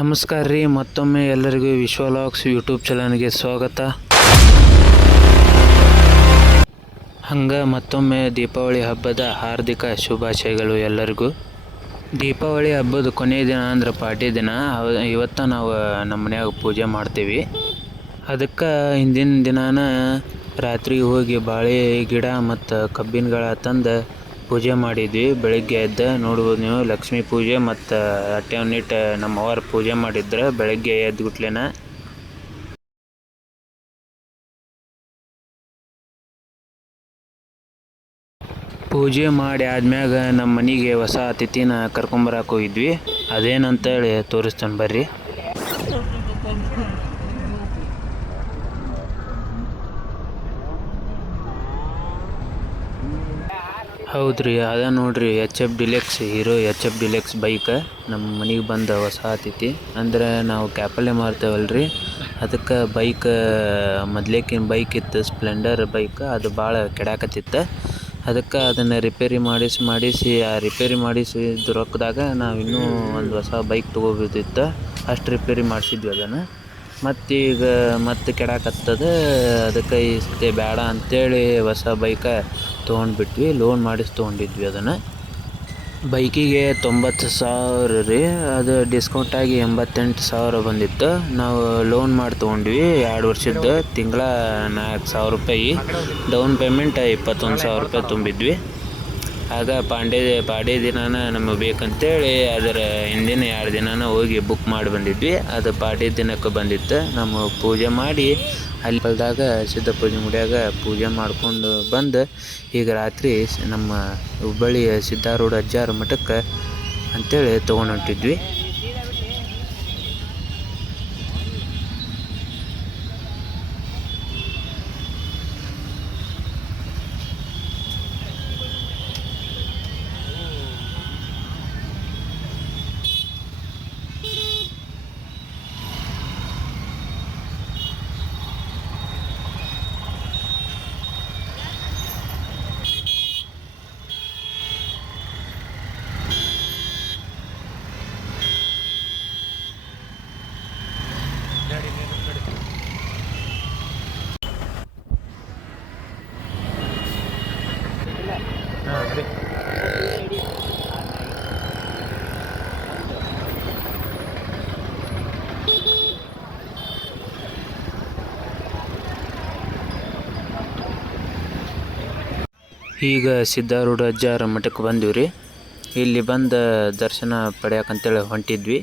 ನಮಸ್ಕಾರ ರೀ, ಮತ್ತೊಮ್ಮೆ ಎಲ್ಲರಿಗೂ ವಿಶ್ವಲಾಕ್ಸ್ ಯೂಟ್ಯೂಬ್ ಚಾನಲ್ಗೆ ಸ್ವಾಗತ. ಹಂಗೆ ಮತ್ತೊಮ್ಮೆ ದೀಪಾವಳಿ ಹಬ್ಬದ ಹಾರ್ದಿಕ ಶುಭಾಶಯಗಳು ಎಲ್ಲರಿಗೂ. ದೀಪಾವಳಿ ಹಬ್ಬದ ಕೊನೆಯ ದಿನ ಅಂದ್ರೆ ಪಾಟಿ ದಿನ ಇವತ್ತು ನಾವು ನಮ್ಮ ಮನ್ಯಾಗ ಪೂಜೆ ಮಾಡ್ತೀವಿ. ಅದಕ್ಕೆ ಹಿಂದಿನ ದಿನಾನ ರಾತ್ರಿ ಹೋಗಿ ಬಾಳೆ ಗಿಡ ಮತ್ತು ಕಬ್ಬಿನಗಳ ತಂದು ಪೂಜೆ ಮಾಡಿದ್ವಿ. ಬೆಳಗ್ಗೆ ಎದ್ದ ನೋಡ್ಬೋದು ನೀವು ಲಕ್ಷ್ಮೀ ಪೂಜೆ ಮತ್ತು ಅಟ್ಟೆ ನೀಟ್ ನಮ್ಮ ಅವ್ರ ಪೂಜೆ ಮಾಡಿದ್ರೆ ಬೆಳಗ್ಗೆ ಎದ್ದು ಗುಟ್ಲೆನ. ಪೂಜೆ ಮಾಡಿ ಆದ್ಮ್ಯಾಗ ನಮ್ಮ ಮನೆಗೆ ಹೊಸ ಅತಿಥಿನ ಕರ್ಕೊಂಬರಕ್ಕೆ ಹೋಗಿದ್ವಿ. ಅದೇನಂತೇಳಿ ತೋರಿಸ್ತಾನೆ ಬರ್ರಿ. ಹೌದ್ರಿ, ಅದ ನೋಡಿರಿ H F deluxe Hero H F deluxe bike ನಮ್ಮ ಮನೆಗೆ ಬಂದ ಹೊಸ ಅತಿಥಿ. ಅಂದ್ರೆ ನಾವು ಕ್ಯಾಪಲ್ಲೇ ರೀ ಅದಕ್ಕೆ ಬೈಕ್ ಮೊದ್ಲೇಕಿನ ಬೈಕ್ ಇತ್ತು ಸ್ಪ್ಲೆಂಡರ್ ಬೈಕ್ ಅದು ಭಾಳ ಕೆಡಾಕತ್ತಿತ್ತು. ಅದಕ್ಕೆ ಅದನ್ನು ರಿಪೇರಿ ಮಾಡಿಸಿ ಮಾಡಿಸಿ, ಆ ರಿಪೇರಿ ಮಾಡಿಸಿದ ರೊಕ್ಕದಾಗ ನಾವು ಇನ್ನೂ ಒಂದು ಹೊಸ ಬೈಕ್ ತೊಗೋಬೋದಿತ್ತು ಅಷ್ಟು ರಿಪೇರಿ ಮಾಡಿಸಿದ್ವಿ ಅದನ್ನು. ಮತ್ತೀಗ ಮತ್ತೆ ಕೆಡಾಕತ್ತದ, ಅದಕ್ಕೆ ಇಷ್ಟೇ ಬೇಡ ಅಂತೇಳಿ ಹೊಸ ಬೈಕ ತೊಗೊಂಡ್ಬಿಟ್ವಿ ಲೋನ್ ಮಾಡಿಸಿ ತೊಗೊಂಡಿದ್ವಿ ಅದನ್ನು. ಬೈಕಿಗೆ ತೊಂಬತ್ತು ಸಾವಿರ ರೀ, ಅದು ಡಿಸ್ಕೌಂಟಾಗಿ ಎಂಬತ್ತೆಂಟು ಸಾವಿರ ಬಂದಿತ್ತು. ನಾವು ಲೋನ್ ಮಾಡಿ ತೊಗೊಂಡ್ವಿ, ಎರಡು ವರ್ಷದ ತಿಂಗಳ ನಾಲ್ಕು ಸಾವಿರ ರೂಪಾಯಿ. ಡೌನ್ ಪೇಮೆಂಟ್ ಇಪ್ಪತ್ತೊಂದು ಸಾವಿರ ರೂಪಾಯಿ ತುಂಬಿದ್ವಿ. ಆಗ ಪಾಂಡೆ, ಪಾಡೆ ದಿನಾನ ನಮಗೆ ಬೇಕಂತೇಳಿ, ಅದರ ಹಿಂದಿನ ಎರಡು ದಿನಾನ ಹೋಗಿ ಬುಕ್ ಮಾಡಿ ಬಂದಿದ್ವಿ. ಅದು ಪಾಡೆ ದಿನಕ್ಕೆ ಬಂದಿತ್ತು. ನಮ್ಮ ಪೂಜೆ ಮಾಡಿ ಅಲ್ಲಿ ಹೊಲ್ದಾಗ, ಸಿದ್ಧ ಪೂಜೆ ಮುಡಿಯಾಗ ಪೂಜೆ ಮಾಡ್ಕೊಂಡು ಬಂದು, ಈಗ ರಾತ್ರಿ ನಮ್ಮ ಹುಬ್ಬಳ್ಳಿಯ ಸಿದ್ಧಾರೂಢ ಅಜ್ಜಾರ ಮಠಕ್ಕೆ ಅಂತೇಳಿ ತೊಗೊಂಡು ಹೊಂಟಿದ್ವಿ. ಈಗ ಸಿದ್ಧಾರೂಢ ಅಜ್ಜಾರ ಮಠಕ್ಕೆ ಬಂದಿವಿ ಇಲ್ಲಿ ಬಂದು ದರ್ಶನ ಪಡ್ಯಾಕಂತೇಳಿ ಹೊಂಟಿದ್ವಿ.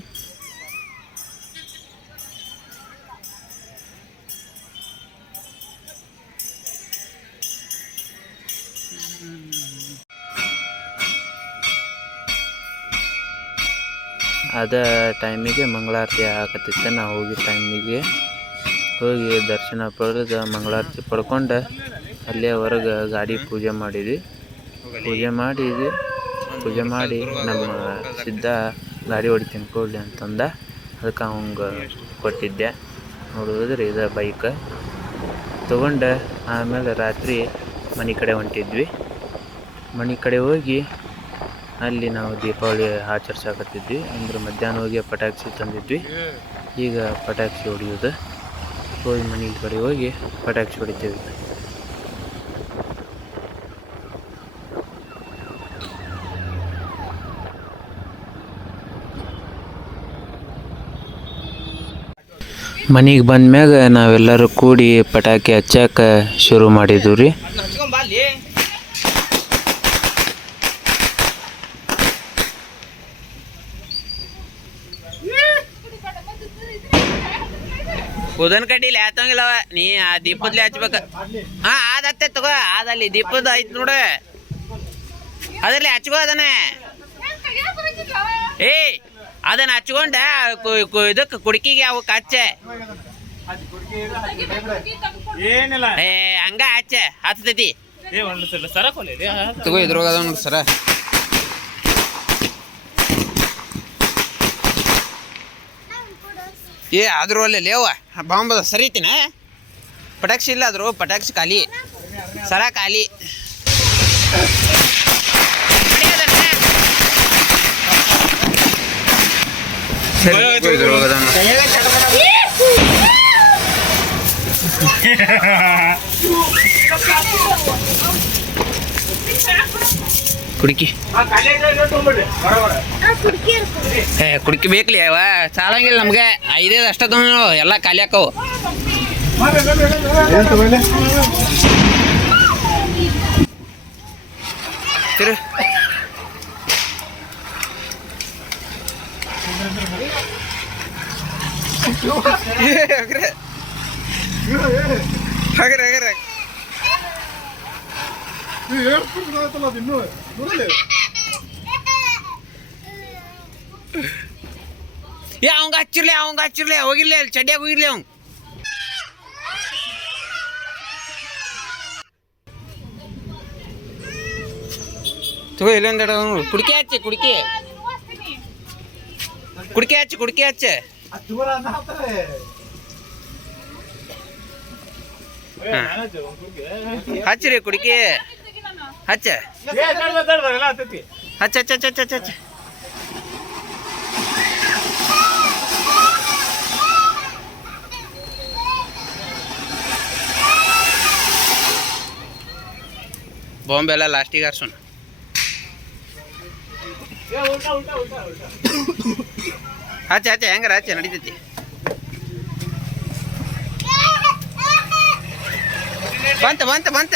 ಅದ ಟೈಮಿಗೆ ಮಂಗಳಾರತಿ ಆಗತ್ತಿತ್ತು. ನಾವು ಹೋಗಿ ಟೈಮಿಗೆ ಹೋಗಿ ದರ್ಶನ ಪಡೆದು ಮಂಗಳಾರತಿ ಪಡ್ಕೊಂಡು ಅಲ್ಲೇ ಹೊರಗೆ ಗಾಡಿ ಪೂಜೆ ಮಾಡಿದ್ವಿ. ಪೂಜೆ ಮಾಡಿದ್ವಿ. ಪೂಜೆ ಮಾಡಿ ನಮ್ಮ ಸಿದ್ಧ ಗಾಡಿ ಹೊಡಿತೀನಿ ಕೊಡ್ಲಿ ಅಂತಂದ. ಅದಕ್ಕೆ ಅವಂಗೆ ಕೊಟ್ಟಿದ್ದೆ. ನೋಡಿದ್ರೆ ಇದು ಬೈಕ್ ತೊಗೊಂಡು ಆಮೇಲೆ ರಾತ್ರಿ ಮನೆ ಕಡೆ ಹೊಂಟಿದ್ವಿ. ಮನೆ ಕಡೆ ಹೋಗಿ ಅಲ್ಲಿ ನಾವು ದೀಪಾವಳಿ ಆಚರಿಸಾಕತ್ತಿದ್ವಿ. ಅಂದ್ರೆ ಮಧ್ಯಾಹ್ನ ಹೋಗಿ ಪಟಾಕಿ ತಂದಿದ್ವಿ. ಈಗ ಪಟಾಕಿ ಹೊಡಿಯೋದು. ಹೋಗಿ ಮನೆ ಕಡೆ ಹೋಗಿ ಪಟಾಕಿ ಹೊಡಿತೀವಿ. ಮನೆಗೆ ಬಂದ್ಮ್ಯಾಗ ನಾವೆಲ್ಲರೂ ಕೂಡಿ ಪಟಾಕಿ ಹಚ್ಚಾಕ ಶುರು ಮಾಡಿದ್ವಿ ರೀ. ಉದನ್ ಕಡ್ಡಿಲಿ ಹತ್ತಂಗಿಲ್ಲವ ನೀ ಆ ದೀಪದ್ಲಿ ಹಚ್ಬೇಕ. ಹಾ ಆದತ್ತೆ ತಗೋ. ಆದಲ್ಲಿ ದೀಪದ ಐತ್ ನೋಡು. ಅದರಲ್ಲಿ ಹಚ್ಕೋ ಅದನ್ನ. ಏ ಅದನ್ನ ಹಚ್ಕೊಂಡ ಇದಕ್ಕೆ ಕುಡ್ಕಿಗೆ ಅವಕ್ಕೆ ಕಚ್ಚೆ. ಏನಿಲ್ಲ. ಏ ಹಂಗ ಹಚ್ಚೆ. ಹತ್ತತೈತಿ ಏ ಒಂದು ಸಲ ಸರಕೊಲೆ ತಗೋ ಇದ್ರೊಳಗ ಅದ ನೋಡಿ ಸರ. ಏ ಆದ್ರೂ ಅಲ್ಲೇ ಲೇವ ಬಾಂಬದ ಸರಿತಿನ ಪಟಾಕ್ಷಿ ಇಲ್ಲ ಆದ್ರು ಪಟಾಕ್ಷಿ ಖಾಲಿ. ಸರ ಖಾಲಿ ಹೊಡಿ ಅದನ್ನ. ಸರಿ ಹೋಗಿದ್ರು ಹೋಗೋದನ್ನ ಕುಡಿಕಿ ಏ ಕುಡಿಕಿ ಬೇಕ್ಲಿ ಅವ ಸಾಲಂಗಿಲ್ಲ ನಮ್ಗೆ ಐದೈದು ಅಷ್ಟ ಎಲ್ಲ ಖಾಲಿ ಹಾಕವು ತಿರು ಹಗ್ರೆ ಹಗ್ರೆ ಹಗ್ರೆ ಏ, ಅವಂಗ ಹಚ್ಚಿರ್ಲಿ ಅವಂಗ ಹಚ್ಚಿರ್ಲಿ, ಹೋಗಿರ್ಲಿ ಅಲ್ಲಿ ಚಡ್ಡಿಯಾಗ ಹೋಗಿರ್ಲಿ ಅವ್ನು ತಗೋ, ಇಲ್ಲೊಂದು ಕುಡಿಕೆ ಹಚ್ಚಿ, ಕುಡಿಕೆ. ಕುಡಿಕೆ ಹಚ್ಚಿ, ಕುಡಿಕೆ ಹಚ್ಚ. ಹಚ್ಚಿರಿ ಕುಡಿಕೆ ಹಚ್ಚ ಹಚ್ಚ ಹಚ್ಚ ಹಚ್ಚ ಹಚ್ಚ ಹಚ್ಚ ಬಾಂಬೆ ಎಲ್ಲ ಲಾಸ್ಟಿಗೆ ಹಾರ್ಸೋಣ ಹಚ್ಚ ಹಚ್ಚ ಹೆಂಗಾರ ಆಚೆ ನಡೀತೈತಿ? ಬಂತ ಬಂತ ಬಂತ.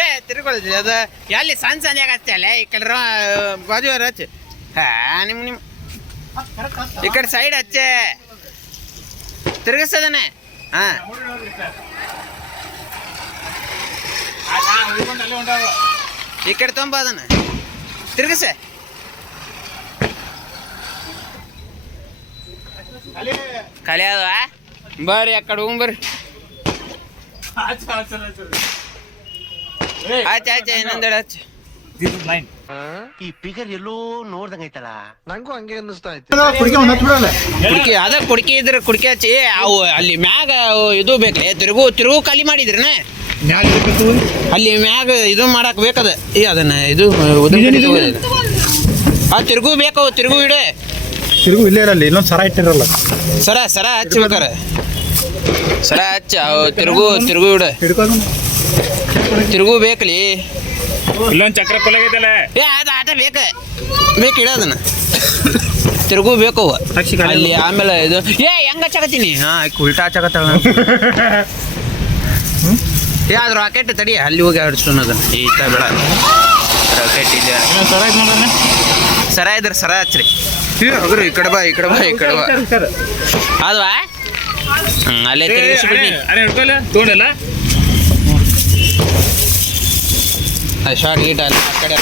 ಏ ತಿರ್ಕೊಳ್ತಿ ಅದು ಎಲ್ಲಿ ಸಣ್ಣ ಸಣ್ಣ ಹಚ್ಚ ಅಲ್ಲೇ? ಈ ಕಡೆ ಬಾಜು ಬಾಜು ಹಚ್ಚಿ. ಹಾ ನಿಮ್ ನಿಮ್. ಈ ಕಡೆ ಸೈಡ್ ಹಚ್ಚೆ. ತಿರ್ಗಿಸ್ತದಾನೆ? ಹಾ. ಈ ಕಡೆ ತೊಂಬ ಅದನ್ನ. ತಿರ್ಗಿಸ. ಖಾಲಿ ಅದ ಬರ್ರಿ ಅಕ್ಕಡ ಕಡೆ ಹೋಗ್ ಬರ್ರಿ ಆಯ್ತು ಆಯ್ತು ಇನ್ನೊಂದೆರಡು ಹಚ್ಚ ಈ ಪಿಗರ್ ಎಲ್ಲೋ ನೋಡ್ದಂಗೈತಲ್ಲ. ನಂಗೂ ಹಂಗೆ ಅನ್ನಿಸ್ತಾ ಇತ್ತು. ಕುಡಿಕೆ ಅದ ಕುಡಿಕೆ ಇದ್ರೆ ಕುಡಿಕೆ ಹಚ್ಚಿ ಏ, ಅವು ಅಲ್ಲಿ ಮ್ಯಾಗ ಅವು ಇದು ಬೇಕು ತಿರುಗು ತಿರುಗು ಖಾಲಿ ಮಾಡಿದ್ರನ? ಅಲ್ಲಿ ಮ್ಯಾಗ ಇದು ಮಾಡಕ್ ಬೇಕದ ಈ ಅದನ್ನ ಇದು ಆ ತಿರುಗು ಬೇಕು ತಿರುಗು ಇಡು ತಿರುಗು ಇಲ್ಲೇ ಇರಲ್ಲ ಇನ್ನೊಂದು ಸರ ಇಟ್ಟಿರಲ್ಲ. ಸರ ಸರ ಹಚ್ಚಬೇಕಾರೆ ಸರ ಹಚ್ಚ ಅವು ತಿರುಗು ತಿರುಗು ಬಿಡ. ತಿರುಗು ಬೇಕಲಿ. ಇಲ್ಲೊಂದ್ ಚಕ್ರ ಕೊಲಾಗೈತಲ್ಲ. ಏ ಅದು ಆಟ ಬೇಕ. ಬೇಕು ಇಡೋದನ್ನ ತಿರುಗು ಬೇಕು ಅವು. ಅಲ್ಲಿ ಆಮೇಲೆ ಇದು ಏ ಹೆಂಗ ಹಚ್ಚಕತ್ತೀನಿ? ಹಾ ಆಕಿ ಉಲ್ಟಾ ಹಚ್ಚಕತ್ತಾಳ ಏ ಅದು ರಾಕೆಟ್ ತಡಿ ಅಲ್ಲಿ ಹೋಗಿ ಆಡಿಸೋಣ ಅದನ್ನ. ಈ ತರ ಬೇಡ. ರಾಕೆಟ್ ಇದೆ. ಸರ ಇದ್ರೆ ಸರ ಇದ್ರ ಸರ ಹಚ್ರಿ. ಈ ಕಡೆ ಬಾ ಈ ಕಡೆ ಬಾ ಈ ಕಡೆ ಬಾ. ಅದ್ವಾ ಹ್ಮ್ ಅಲ್ಲೇ ತೊಗೊಂಡಲ್ಲ? ಶಾರ್ಟ್ ಗೀಟ್ ಅಲ್ಲಿ ಆ ಕಡೆ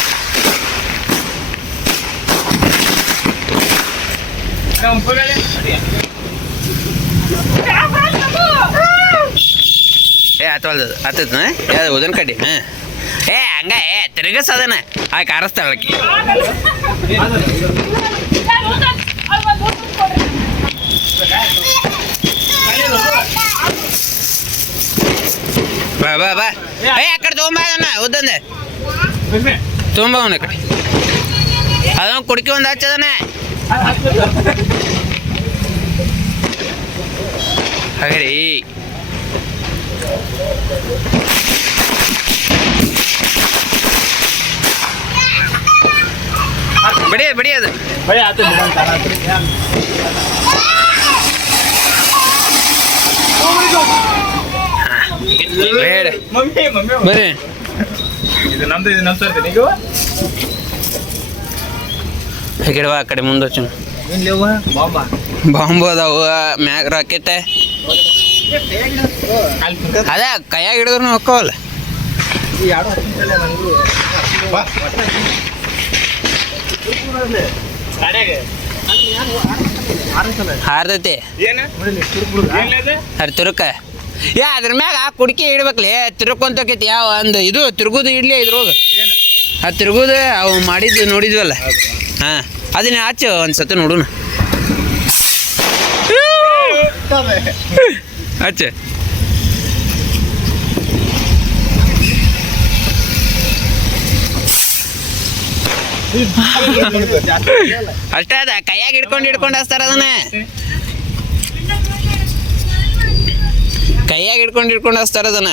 ಏ ಆತವಲ್ದು ಆತದ ಯಾವ್ದು ಉದನ್ ಕಡ್ಡಿ ಹಾಂ ಏ ಹಂಗ ಏ ತಿರುಗಸ್ ಅದನ್ನ ಆ ಕಾರಸ್ತಾಳಕಿ ಬಾ ಬಾ. ಬಾ ಏ, ಆ ಕಡೆ ತೊಗೊಂಬ ಅದನ್ನ ಉದ್ದಂದೆ ತೊಗೊಂಬ ಅವನ ಕಡೆ. ಅದನ್ನ ಕುಡ್ಕಿ ಒಂದು ಹಚ್ಚದನೆ ಹಾಗೆ ರೀ ಮಮ್ಮಿ ಮಮ್ಮಿ ಬರ್ರಿ. ಇದು ನಮ್ದು ಇದು ಬಾ ಆ ಕಡೆ ಮುಂದೆ ಹಚ್ಚು. ಬಾಂಬು. ಅದಾವ ಮ್ಯಾಗ ರಾಕೆಟ್. ಅದೇ ಕೈಯಾಗ ಹಿಡಿದ್ರು ಹೊಕ್ಕವಲ್ಲ ಹಾರ್ದೈತಿ ಹರಿ ತಿರುಕ. ಏ, ಅದ್ರ ಮ್ಯಾಗ ಆ ಕುಡ್ಕಿ ಇಡ್ಬೇಕ್ಲಿ ಯಾವ ಒಂದು ಇದು, ತಿರುಗುದು ಇಡ್ಲಿ ಇದ್ರೋದು ಆ ತಿರುಗುದು ಅವು ಮಾಡಿದ್ದು ನೋಡಿದ್ವಲ್ಲ? ಹಾಂ, ಅದನ್ನ ಆಚೆ ಒಂದು ಸತಿ ನೋಡೋಣ. ಹಚ್ಚ ಅಷ್ಟೇ ಅದ, ಕೈಯಾಗ ಹಿಡ್ಕೊಂಡು ಹಿಡ್ಕೊಂಡು ಹಚ್ತಾರ ಅದನ್ನ. ಕೈಯಾಗ ಹಿಡ್ಕೊಂಡು ಹಿಡ್ಕೊಂಡು ಹಚ್ತಾರ ಅದನ್ನ.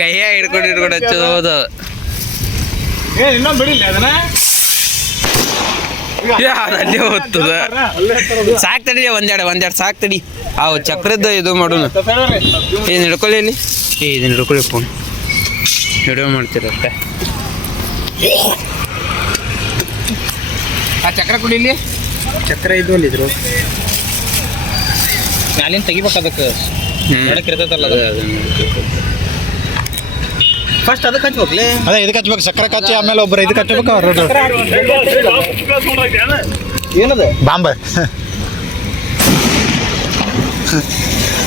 ಕೈಯಾಗ ಹಿಡ್ಕೊಂಡು ಹಿಡ್ಕೊಂಡು ಹಚ್ಚೋದು ಏ ಇನ್ನೊಂದು ಬಿಡಿಲ್ಲ ಅದನ್ನ? ಅಲ್ಲೇ ಹೋಗ್ತದ ಸಾಕ್ ತಡಿ ಒಂದೆರಡು ಒಂದೆರಡು ಸಾಕ್ ತಡಿ. ಅವು ಚಕ್ರದ್ದು ಇದು ಮಾಡೋಣ. ಏನು ಹಿಡ್ಕೊಳ್ಳಿ ಇಲ್ಲಿ. ಏನು ಹಿಡ್ಕೊಳ್ಳಿ ಫೋನ್. ವಿಡಿಯೋ ಮಾಡ್ತೀರಷ್ಟೇ ಆ ಚಕ್ರ ಕುಡಿಲಿ ಚಕ್ರ ಇದು ಅಲ್ಲಿ ಇದ್ರು. ಮ್ಯಾಲಿನ ತೆಗಿಬೇಕು ಅದಕ್ಕೆ. ಎಡಕ್ಕೆ ಇರ್ತೈತಲ್ಲ ಅದು. ಫಸ್ಟ್ ಅದಕ್ಕೆ ಹಚ್ಬೇಕ್ಲೆ? ಅದೇ ಇದಕ್ಕೆ ಹಚ್ಬೇಕು. ಸಕ್ಕರೆ ಕಚ್ಚಿ ಆಮೇಲೆ ಒಬ್ಬರು ಇದಕ್ಕೆ ಹಚ್ಬೇಕು ಅವ್ರು. ಏನದ? ಬಾಂಬ್.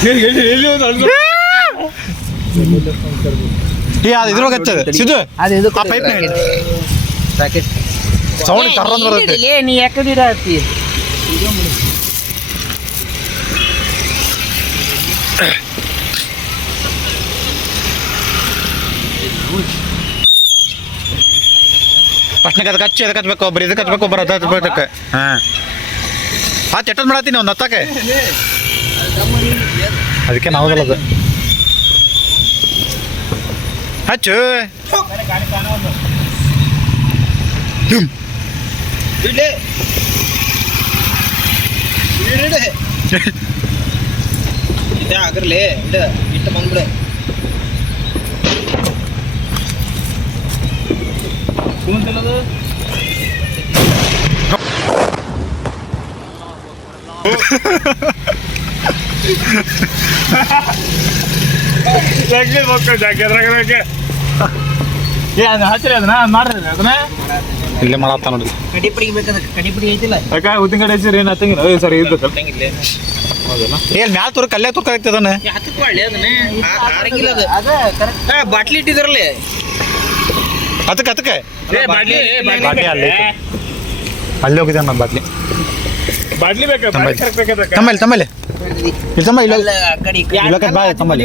ಈ ಅದು ಇದ್ರೊಳಗೆ ಹಚ್ಚದ ಸಿದ್ದು ಆ ಪೈಪ್ ಸೌಂಡ್ ಕರ್ರಂದ್ ಬರ್ತೈತಿ ನೀ ಯಾಕಡೆ ಹತ್ತಿ? ಫಸ್ಟ್ನಾಗ ಅದಕ್ಕೆ ಹಚ್ಚಿ ಅದಕ್ಕೆ ಹಚ್ಬೇಕು ಇದಕ್ಕೆ ಹಚ್ಬೇಕು ಒಬ್ಬರು ಅದು ಹಚ್ಬೇಕು ಹಾಂ. ಆ ಚಟನ್ ಮಾಡತ್ತೀನಿ ಒಂದು ಹತ್ತಕ್ಕೆ. ಅದಕ್ಕೆ ನಾವದಲ್ಲ ಅದು. ಹಚ್ಚು ಆಗಿರ್ಲಿ ಇಡ ಇಟ್ಟು ಬಂದ್ಬಿಡು ಕುಂತಲ್ಲದು ಏ ಅದನ್ನ ಹಚ್ಚಿರಿ ಅದನ್ನ ಮಾಡ್ರಿ ಅದನ್ನ. ಇಲ್ಲೇ ಮಾಡತ್ತ ನೋಡಿ. ಕಡಿಪಡಿ ಬೇಕದಕ್ಕೆ ಕಡಿಪಡಿ ಐತಿಲ್ಲ? ಯಾಕ ಉದ್ದಿನ ಕಡೆ ಹಚ್ಚಿರಿ ಏನು ಹತ್ತಂಗಿಲ್ಲ? ಏ ಸರಿ ಇದು ಏ ಮ್ಯಾಲ ತುರ್ ಕಲ್ಲೇ ತುರ್ಕಾಗ್ತದೆ ಅದನ್ನ. ಅದನ್ನ. ಆರಂಗಿಲ್ಲ ಅದು ಅದ. ಕರೆಕ್ಟ್ ಬಾಟ್ಲಿ ಇಟ್ಟಿದ್ರಲ್ಲಿ. ಅದಕ್ಕೆ ಅದಕ್ಕೆ ಬಾಟ್ಲಿ ಬಾಟ್ಲಿ ಅಲ್ಲಿ ಅಲ್ಲಿ ಹೋಗಿದೆ ನನ್ನ ಬಾಟ್ಲಿ. ಬಾಟ್ಲಿ ಬೇಕಾ? ತಮ್ಮಲ್ಲಿ. ತಮ್ಮಲ್ಲಿ ಇಲ್ಲಿ ತಮ್ಮ ಇಲ್ಲ ಅಲ್ಲ ಆ ಕಡೆ ಬಾ ತಮ್ಮಲ್ಲಿ.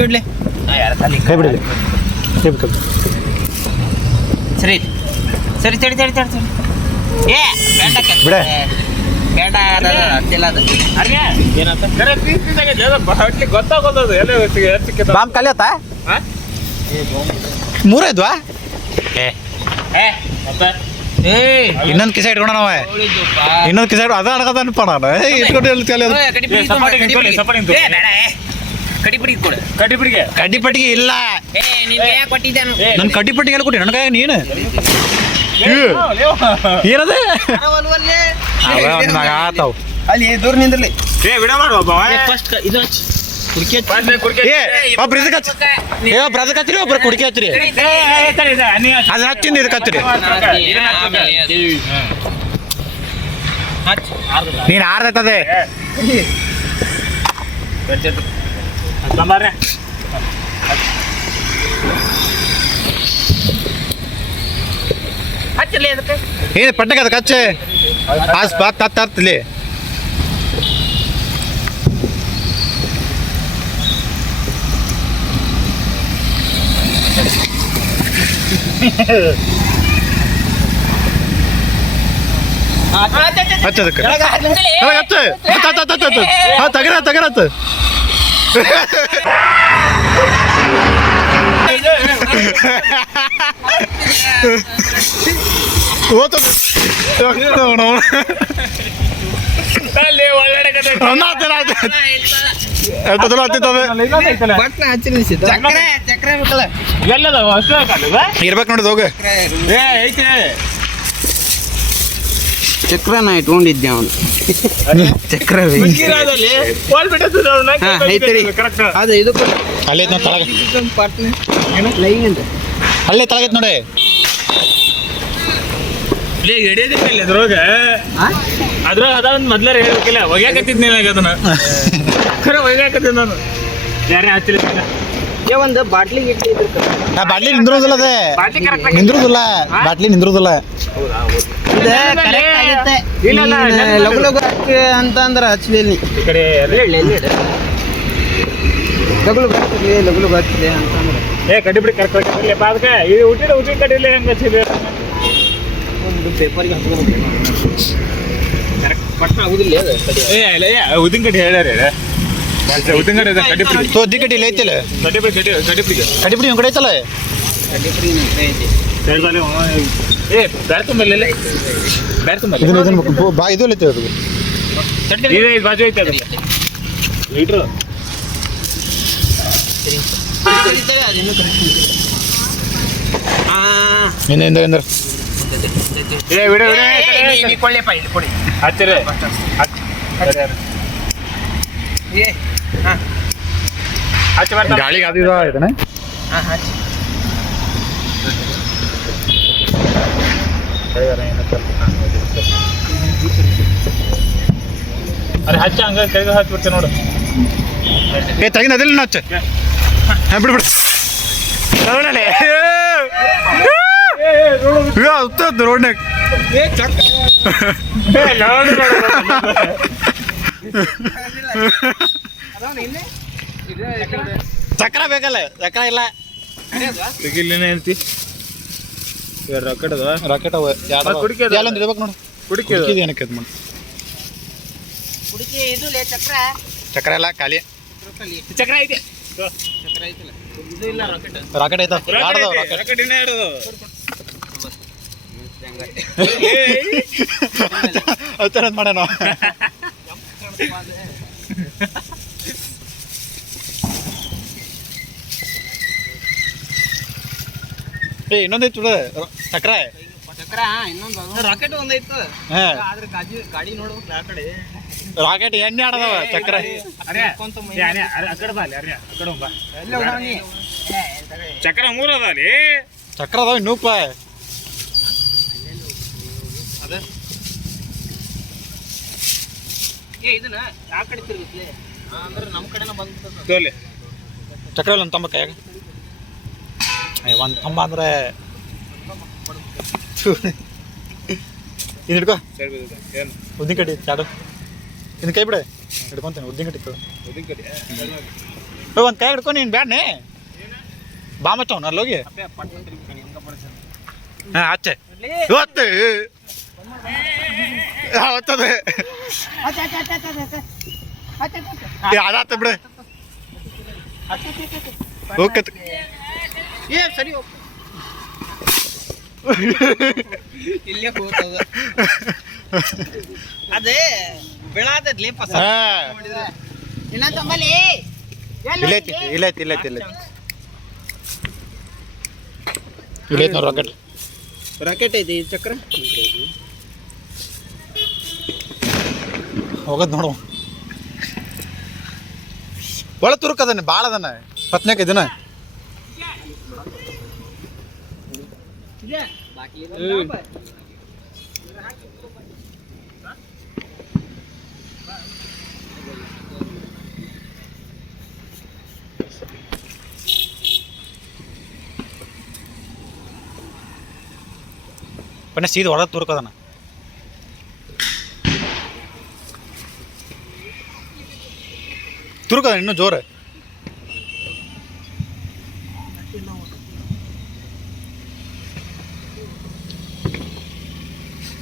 ಕೈ ಬಿಡಿಲಿ ಕೈ ಸರಿ. ಸರಿ ಸರಿ ತಡಿ ತಡಿ ತಡಿ ತಡಿ ಏ ಬೇಡ ಬಿಡೆ. ಬೇಡ ಅಂತಿಲ್ಲ ಅದು. ಅರ್ಯ ಏನಂತ? ಕರೆ ಪೀಸ್ ಪೀಸ್ ಆಗೈತೆ ಅದು. ಬಾಟ್ಲಿ ಗೊತ್ತಾಗೋದದು ಎಲ್ಲ ಬಾಂಬ್ ಕಲಿಯತ್ತ? ಆತ ಹಾ? ಮೂರ ಇದ್ವಾ ಏ ಮತ್ತೆ? ಏ ಇನ್ನೊಂದು ಕಿಸ ಇಟ್ಕೊಂಡ ನಾವ ಇನ್ನೊಂದು ಕಿಸ ಅದ ಅಡಗದನಪ್ಪ ನಾನು. ಏ, ಇಟ್ಕೊಂಡು ಎಲ್ಲಿ ಖಾಲಿ ಅದು ಕಡಿಪಡಿ ಏ, ಸಪಾಟಿ ನಿಂತ್ಕೊಳ್ಳಿ, ಸಪಾಟಿ ನಿಂತ್ಕೊಳ್ಳಿ. ಏ ಬೇಡ ಏ. ಕಡಿಪಡಿ ಕೊಡು. ಕಡ್ಡಿಬಿಡಿಗೆ ಕಡ್ಡಿ ಪಟ್ಟಿಗೆ ಇಲ್ಲ. ಏ ನಿನ್ಗೆ ಯಾಕೆ ಕೊಟ್ಟಿದ್ದಾನು. ನನ್ನ ಕಡ್ಡಿ ಪಟ್ಟಿಗೆ ಎಲ್ಲ ಕೊಟ್ಟಿ ನನಗ ನೀನು ಏನದ ಆತಾವ್. ಅಲ್ಲಿ ದೂರ ನಿಂದ್ರಲಿ. ಏ ಮಾಡು ಒಬ್ಬ ಫಸ್ಟ್ ಇದು ಹಚ್ಚು. ಕುರ್ಕೆ ಏ ಒಬ್ರು ಇದಕ್ಕೆ ಹಚ್ಚ. ಏ ಒಬ್ರು ಅದಕ್ಕೆ ಹಚ್ಚಿರಿ ಒಬ್ರು ಕುಡಿಕೆ ಹಚ್ಚಿರಿ ಏ ಏ, ತಡಿ, ತಡಿ, ನೀ ಹಚ್ಚು. ಅದನ್ನ ಹಚ್ಚಿಂದ ಇದಕ್ಕೆ ಹಚ್ಚಿರಿ. ನೀನು ಆರ್ದೈತದೆ. ಹಚ್ಚಲಿ ಅದಕ್ಕೆ. ಏನು ಪಟ್ಟಕ್ಕೆ ಅದಕ್ಕೆ ಹಚ್ಚೆ? ಆಸ್ ಬಾತ್ ತತ್ ತತ್ತಲಿ ಹಚ್ಚದಕ್ಕೆ ಹಚ್ಚ ತಗರ ತಗರತ್ತ ಓತು ಅಲ್ಲಿ ಒಳ್ಳೆ ಕತೆ. ಎಷ್ಟೊತ್ತಲ್ಲ ಹತ್ತಿತ್ತವೆ ಇನ್ನೊಂದ್ ಐತಲ್ಲ. ಬಟ್ನ ಹಚ್ಚಲಿ ಚಕ್ರ ಚಕ್ರ ಬೇಕಲ್ಲ ಎಲ್ಲದ ಅಷ್ಟು ಹಾಕಲ್ವಾ? ಇರ್ಬೇಕು ನೋಡಿದ್ ಹೋಗ ಏ ಐತೆ ಚಕ್ರನ ಇಟ್ಕೊಂಡಿದ್ದೆ ಅವನು. ಚಕ್ರ ಮಿಕ್ಕಿರೋದಲ್ಲಿ ಬಾಲ್ ಬಿಟ್ಟದ್ದು ನೋಡು, ನಾನ್ ಹಾ correct. ಅದು ಇದು ಅಲ್ಲೇ ಐತ್ ನೋಡಿ ತಳಗ. ಲೈನ್ ಅಂತ. ಅಲ್ಲೇ ತಳಗೈತ್ ನೋಡಿ. ಲೇ, ಹಿಡಿಯೋದಿಲ್ಲ ಅದ್ರೊಳಗೆ. ಅದ್ರ ಅದ ಒಂದ್ ಮೊದ್ಲಾರ ಹೇಳ್ಬೇಕಿಲ್ಲ ಒಗ್ಯಾಕತ್ತಿದ್ ನೀನಾಗ ಅದನ್ನ. ಖರೆ ಒಗ್ಯಾಕತ್ತಿದ್ ನಾನು. ಯಾರೇ ಹಚ್ಚಲಿ ಏ ಒಂದು ಬಾಟ್ಲಿ ಆ ಬಾಟ್ಲಿ ನಿಂದ್ರೋದಿಲ್ಲ ಅದೇ. ಬಾಟ್ಲಿ ಕರೆಕ್ಟ್ ನಿಂದ್ರುದಿಲ್ಲ. ಬಾಟ್ಲಿ ನಿಂದ್ರೋದಿಲ್ಲ. ಕರೆಕ್ಟ್ ಆಗುತ್ತೆ ಇಲ್ಲ, ಇಲ್ಲ, ನೀನ್ ನೆನ್ಪು ಲಘು ಲಘು ಹಾಕಿ ಅಂತ ಅಂದ್ರೆ ಹಚ್ಚಲಿ ಈ ಕಡೆ ಲಘು ಲಘು ಹಚ್ಚಲಿ ಲಘು ಲಘು ಹಚ್ಚಲಿ ಅಂತಂದ್ರೆ ಏ ಕಡಿ ಬಿಡಿ ಕರೆಕ್ಟ್ ಇರ್ಲಿಪ್ಪ ಅದಕ್ಕೆ. ಇದು ಹುಟ್ಟಿದ ಹುಟ್ಟಿದ ಕಡಿಲಿ ಹೆಂಗೆ ಹಚ್ಚಿದೆ ಒಂದು ಪೇಪರ್ಗೆ ಹಚ್ಕೋಬೇಕು ಕರೆಕ್ಟ್ ಪಟ್ಟ ಆಗುದಿಲ್ಲ ಅದು ಕಡಿ. ಏ ಇಲ್ಲ ಹೇಳ್ಯಾರ ಉದ್ದಿನ ಕಡ್ಡಿ ಇದೆ, ಕಡ್ಡಿ ಬಿಡಿ ತೋ ದಿ ಕಡ್ಡಿ ಇಲ್ಲ ಐತಿಲ್ಲ? ಕಡ್ಡಿ ಬಿಡಿ ಕಡ್ಡಿ ಕಡ್ಡಿ ಕಟ್ಟಿ ಕಡ್ಡಿ ಬಿಡಿ ನಿಮ್ಮ ಕಡೆ ಐತಲ್ಲ? ಏ ಬ್ಯಾಡ ತುಂಬಲ್ಲ ಬ್ಯಾಡ ತುಂಬಲ್ಲ. ಇದನ್ನ ಇದನ್ನ ಬಾ ಇದು ಐತಿ ಅದು? ಇದೆ ಇದು ಬಾಜು ಐತೆ ಅದು. ಲೀಟ್ರು. ಹಿಂದೆ ಹಿಂದೆ ಹಿಂದೆ. ಏ ಕೊಳ್ಳೆಪ್ಪ ಇಲ್ಲಿ ಕೊಡಿ. ಹಚ್ಚಿರ. ಏ ಹಾ ಹಚ್ಚಿ ಬರ್ತಾ ಗಾಳಿಗೆ ಅದು ಇದು ಆಯ್ತಾನೆ ಅರೆ ಹಚ್ಚ ಹಂಗ ಕೆಳಗೆ ಹಚ್ಬಿಡ್ತೆ ನೋಡು. ಏ ತೆಗಿನ ಅದಿಲ್ಲ ನಾ ಹಚ್ಚ. ಹಾಂ ಬಿಡು ಬಿಡು. ಹತ್ತದ್ದು ರೋಡ್ನಾಗ ಚಕ್ರ ಬೇಕಲ್ಲ ಚಕ್ರ ಇಲ್ಲ. ಮಾಡ ಹೇಳ್ತಿ. ರಾಕೆಟ್ ಅದ. ರಾಕೆಟ್ ಅವ ಯಾರ ಕುಡಿಕೆ? ಯಾಲೊಂದು ನೋಡು. ಕುಡಿಕೆ ಕುಡಿಕೆ ಏನಕ್ಕೆ ಅದು ಮಾಡಿ. ಇದು ಲೇ ಚಕ್ರ. ಚಕ್ರ ಎಲ್ಲ ಖಾಲಿ. ಚಕ್ರ ಐತೆ. ಚಕ್ರ ಐತಲ್ಲ. ಇದು ಇಲ್ಲ ರಾಕೆಟ್ ರಾಕೆಟ್ ಐತ. ಯಾರ್ದವ ರಾಕೆಟ್ ರಾಕೆಟ್ ಇನ್ನೇ ಇರೋದು. ಹತ್ತಾರ ಮಾಡೋಣ. ಏ ಇನ್ನೊಂದೈತಿ ಬಿಡ. ಚಕ್ರ. ಚಕ್ರ ಇನ್ನೊಂದು ರಾಕೆಟ್ ಒಂದೈತು ಹಾಂ. ಆದ್ರೆ ಗಾಡಿ ಗಾಡಿ ನೋಡ್ಬೇಕು ಆ ಕಡೆ. ರಾಕೆಟ್ ಎಣ್ಣೆ ಆಡದವ ಚಕ್ರ. ಚಕ್ರ ಮೂರು ಅದ ಅಲ್ಲಿ. ಚಕ್ರ ಅದಾವ ಇನ್ನೂಪ ಏ ಇದನ್ನ ಆ ಕಡೆ ತಿರುಗಿಸ್ಲಿ? ಅಂದ್ರೆ ನಮ್ಮ ಕಡೆನ ಬಂದ್ಬಿಡ್ತದ. ಚಕ್ರ ಇಲ್ಲ ತಮ್ಮ ತಂಬ ಕೈಯಾಗ. ಒಂದು ತಂಬ ಅಂದ್ರೆ ಇದು ಹಿಡ್ಕೋ. ಉದ್ದಿನ ಕಡ್ಡಿ, ಚಾಡು. ಇನ್ನು ಕೈ ಬಿಡು. ಹಿಡ್ಕೊಂತೇನೆ, ಉದ್ದಿನ ಏ, ಒಂದು ಕೈ ಹಿಡ್ಕೊ, ನೀನು ಬ್ಯಾಡ್ನೆ ಬಾ ಮಚ್ಚವ್ ನಾನು ಹೋಗಿ ಹಾಂ, ಆಚೆ. ಇವತ್ತು. ಹೊತ್ತದೆ. ಅದಾತ ಬಿಡು. ಹೋಗತ್ ಏ ಸರಿ. ಇಲ್ಲೇ ಕೂತದ. ಅದೇ ಬೆಳಾದದ್ಲಿ ಪಸ ಇನ್ನೊಂದು ಇಲ್ಲೈತಿ ಇಲ್ಲೈತಿ ಇಲ್ಲೈತಿ ಇಲ್ಲೈತಿ ಇಲ್ಲೈತಿ ನೋಡಿ ರಾಕೆಟ್ ರಾಕೆಟ್ ಐತಿ ಈ ಚಕ್ರ? ಹೋಗದ್ ನೋಡುವ ಒಳ ತುರುಕ್ ಅದನ್ನ ಭಾಳ ಅದನ್ನ ಪತ್ನಾಕ ಇದನ್ನ ಪನ್ನ ಸೀದಾ ಒಳಗೆ ತುರುಕ್ ಅದನ್ನ ತುರುಕ್ ಅದ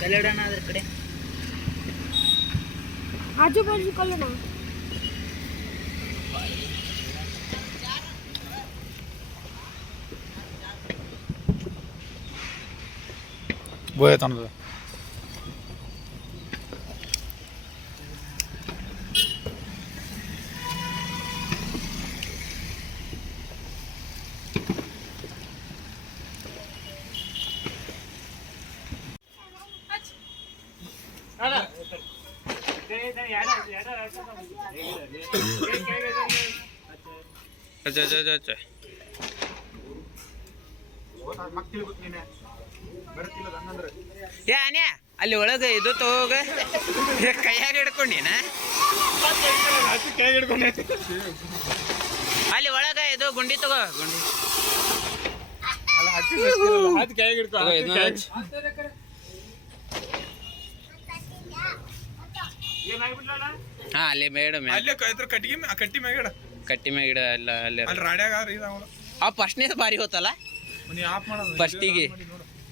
ಕಲ್ಲಡನ ಅದ್ರ ಕಡೆ. ಆಜು ಬಾಜು ಕಲ್ಲಣ. ಬೋಯ್ ಏ ಅನ್ಯ ಅಲ್ಲಿ ಒಳಗೆ ಇದು ತಗೋಗ ಕೈಯಾಗ ಹಿಡ್ಕೊಂಡಿನ ಅಲ್ಲಿ ಒಳಗ ಇದು ಗುಂಡಿ ತಗೋ ಗುಂಡಿ ಹಾ ಅಲ್ಲಿ ಮೇಡ ಮ್ಯಾಗ ಅಲ್ಲೇ ಕೈತ್ರ ಕಟ್ಟಿಗೆ ಮ್ಯಾ- ಕಟ್ಟಿ ಮೇಗಿಡ? ಕಟ್ಟಿ ಮ್ಯಾಗ ಇಡ ಎಲ್ಲ ಅಲ್ಲೇ ಅಲ್ಲಿ ರಾಡ್ಯಾಗ ಇದು ಆ ಫಸ್ಟ್ನೇ ಬಾರಿ ಹೋತಲ್ಲ? ನೀ ಆಫ್ ಮಾಡೋದು ಫಸ್ಟಿಗೆ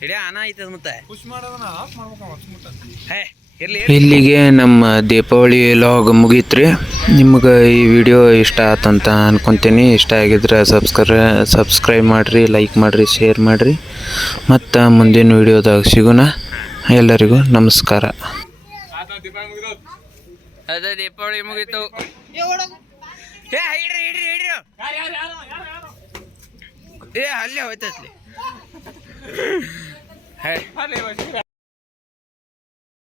ಹಿಡಿಯ ಅನ ಐತದ ಮತ್ತೆ? ಪುಷ್ ಮಾಡೋದನ್ನ ಆಫ್ ಮಾಡ್ಬೇಕು ಅವ ಅಚ್ಮುಟ್ಟ ಹೇ ಇರ್ಲಿ ಇಲ್ಲಿಗೆ ನಮ್ಮ ದೀಪಾವಳಿ ಲಾಗ್ ಮುಗೀತ್ರಿ. ನಿಮ್ಗೆ ಈ ವಿಡಿಯೋ ಇಷ್ಟ ಆತಂತ ಅನ್ಕೊತೀನಿ. ಇಷ್ಟ ಆಗಿದ್ರೆ ಸಬ್ಸ್ಕ್ರೈ ಸಬ್ಸ್ಕ್ರೈಬ್ ಮಾಡಿರಿ ಲೈಕ್ ಮಾಡಿರಿ ಶೇರ್ ಮಾಡಿರಿ. ಮತ್ತು ಮುಂದಿನ ವಿಡಿಯೋದಾಗ ಸಿಗೋಣ. ಎಲ್ಲರಿಗೂ ನಮಸ್ಕಾರ. ಆತ ದೀಪಾವಳಿ ಮುಗಿದೋದು ಅದ ದೀಪಾವಳಿ ಮುಗೀತು ಏ ಹಿಡ್ರಿ ಹಿಡ್ರಿ ಹಿಡ್ರಿ ಯಾರು ಯಾರು ಯಾರು ಯಾರು ಯಾರು ಏ ಅಲ್ಲೇ ಹೋಯ್ತೈತ್ಲಿ ಹೇ ಅಲ್ಲೇ